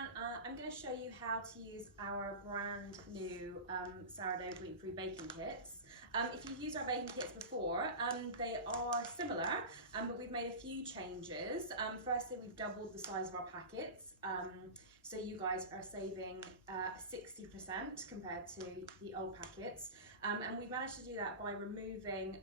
everyone, I'm going to show you how to use our brand new sourdough gluten-free baking kits. If you've used our baking kits before, they are similar, but we've made a few changes. Firstly, we've doubled the size of our packets, so you guys are saving 60% compared to the old packets. And we've managed to do that by removing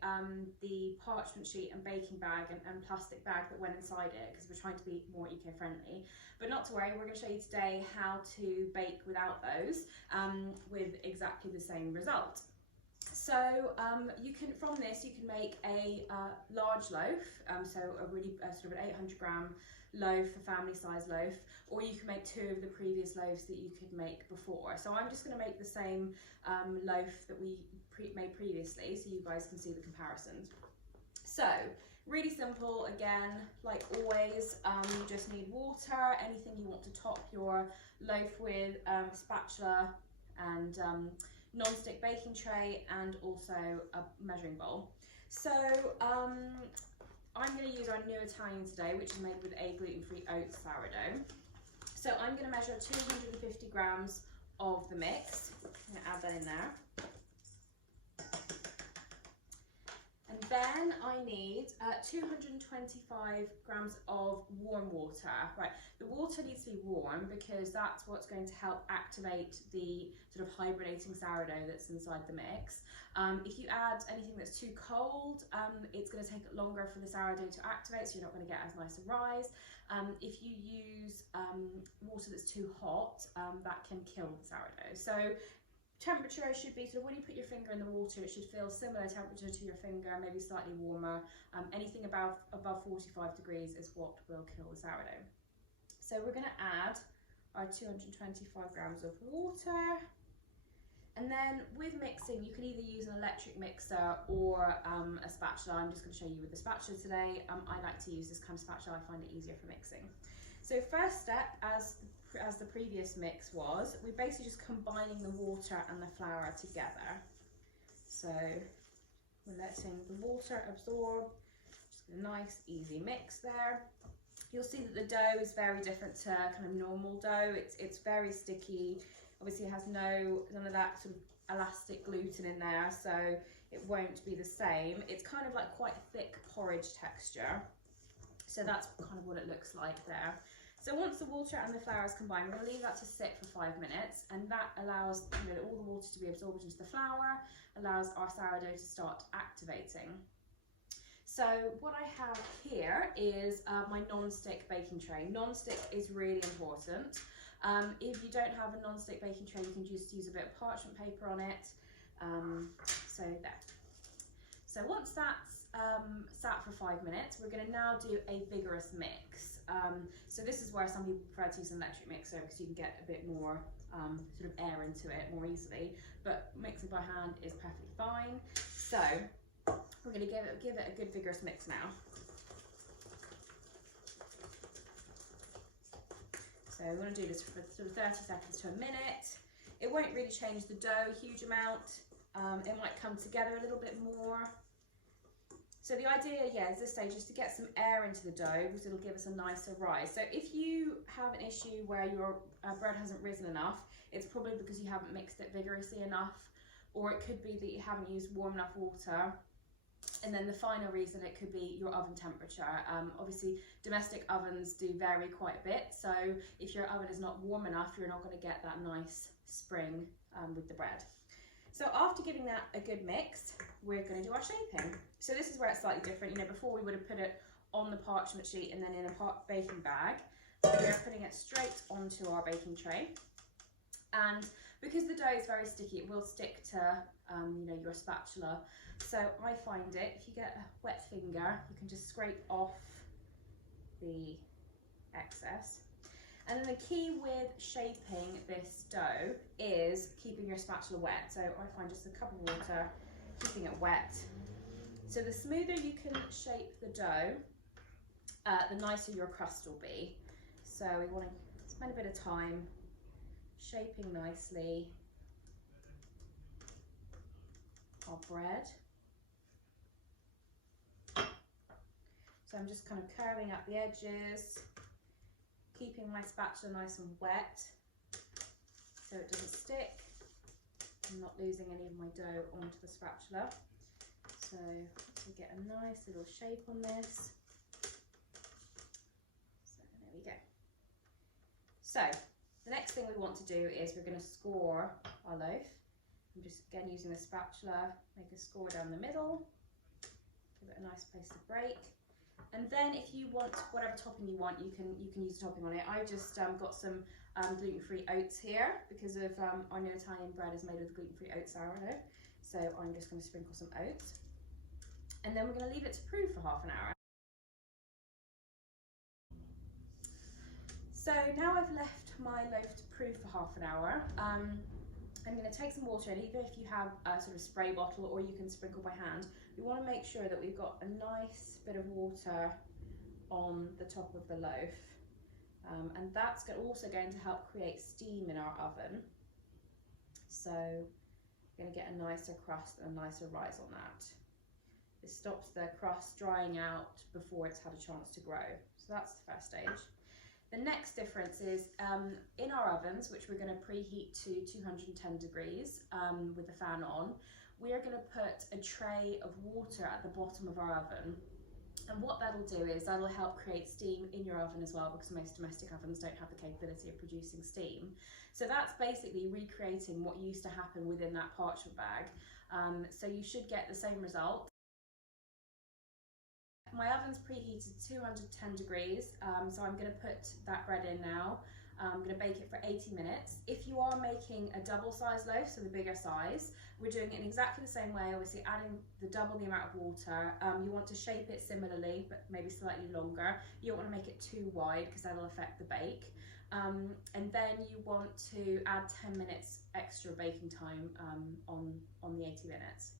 the parchment sheet and baking bag and plastic bag that went inside it, because we're trying to be more eco-friendly. But not to worry, we're going to show you today how to bake without those with exactly the same result. So you can, from this, you can make a large loaf, so a really sort of an 800 gram loaf, a family size loaf, or you can make two of the previous loaves that you could make before. So I'm just going to make the same loaf that we made previously, so you guys can see the comparisons. So really simple, again, like always, you just need water, anything you want to top your loaf with, spatula and non-stick baking tray, and also a measuring bowl. So I'm going to use our new Italian today, which is made with a gluten-free oat sourdough. So I'm going to measure 250 grams of the mix. I'm going to add that in there. And then I need 225 grams of warm water. Right, the water needs to be warm because that's what's going to help activate the sort of hibernating sourdough that's inside the mix. If you add anything that's too cold, it's going to take longer for the sourdough to activate, so you're not going to get as nice a rise. If you use water that's too hot, that can kill the sourdough. So temperature should be, so when you put your finger in the water, it should feel similar temperature to your finger, maybe slightly warmer. Anything above 45 degrees is what will kill the sourdough. So we're going to add our 225 grams of water. And then with mixing, you can either use an electric mixer or a spatula. I'm just going to show you with the spatula today. I like to use this kind of spatula. I find it easier for mixing. So first step, as the previous mix was, we're basically just combining the water and the flour together. So we're letting the water absorb, just a nice easy mix there. You'll see that the dough is very different to kind of normal dough. It's very sticky. Obviously it has none of that sort of elastic gluten in there, so it won't be the same. It's kind of like quite a thick porridge texture. So that's kind of what it looks like there. So once the water and the flour is combined, we're going to leave that to sit for 5 minutes, and that allows all the water to be absorbed into the flour, allows our sourdough to start activating. So what I have here is my non-stick baking tray. Non-stick is really important. If you don't have a non-stick baking tray, you can just use a bit of parchment paper on it. So there. So once that's sat for 5 minutes, we're going to now do a vigorous mix. So this is where some people prefer to use an electric mixer because you can get a bit more sort of air into it more easily, but mixing by hand is perfectly fine. So we're going to give it a good vigorous mix now. So we're going to do this for sort of 30 seconds to a minute. It won't really change the dough a huge amount. It might come together a little bit more. So the idea, yeah, is this stage is to get some air into the dough because it'll give us a nicer rise. So if you have an issue where your bread hasn't risen enough, it's probably because you haven't mixed it vigorously enough, or it could be that you haven't used warm enough water. And then the final reason, it could be your oven temperature. Obviously, domestic ovens do vary quite a bit. So if your oven is not warm enough, you're not going to get that nice spring with the bread. So after giving that a good mix, we're going to do our shaping. So this is where it's slightly different. Before we would have put it on the parchment sheet and then in a baking bag. We're putting it straight onto our baking tray. And because the dough is very sticky, it will stick to your spatula. So I find it, if you get a wet finger, you can just scrape off the excess. And then the key with shaping this dough is keeping your spatula wet. So I find just a cup of water, keeping it wet. So the smoother you can shape the dough, the nicer your crust will be. So we want to spend a bit of time shaping nicely our bread. So I'm just kind of curving up the edges, keeping keeping my spatula nice and wet so it doesn't stick. I'm not losing any of my dough onto the spatula. So we get a nice little shape on this. So there we go. So the next thing we want to do is we're going to score our loaf. I'm just again using the spatula, make a score down the middle, give it a nice place to break. And then if you want whatever topping you want, you can use a topping on it. I've just got some gluten-free oats here because of I know Italian bread is made with gluten-free oat sourdough. So I'm just going to sprinkle some oats. And then we're going to leave it to prove for half an hour. So now I've left my loaf to prove for half an hour. I'm going to take some water, and either if you have a sort of spray bottle or you can sprinkle by hand, we want to make sure that we've got a nice bit of water on the top of the loaf. And that's also going to help create steam in our oven. So we're going to get a nicer crust and a nicer rise on that. This stops the crust drying out before it's had a chance to grow. So that's the first stage. The next difference is in our ovens, which we're going to preheat to 210 degrees with the fan on, we are going to put a tray of water at the bottom of our oven. And what that'll do is that'll help create steam in your oven as well, because most domestic ovens don't have the capability of producing steam. So that's basically recreating what used to happen within that parchment bag. So you should get the same result. My oven's preheated to 210 degrees, so I'm going to put that bread in now. I'm going to bake it for 80 minutes. If you are making a double-sized loaf, so the bigger size, we're doing it in exactly the same way, obviously adding double the amount of water. You want to shape it similarly, but maybe slightly longer. You don't want to make it too wide because that'll affect the bake. And then you want to add 10 minutes extra baking time on the 80 minutes.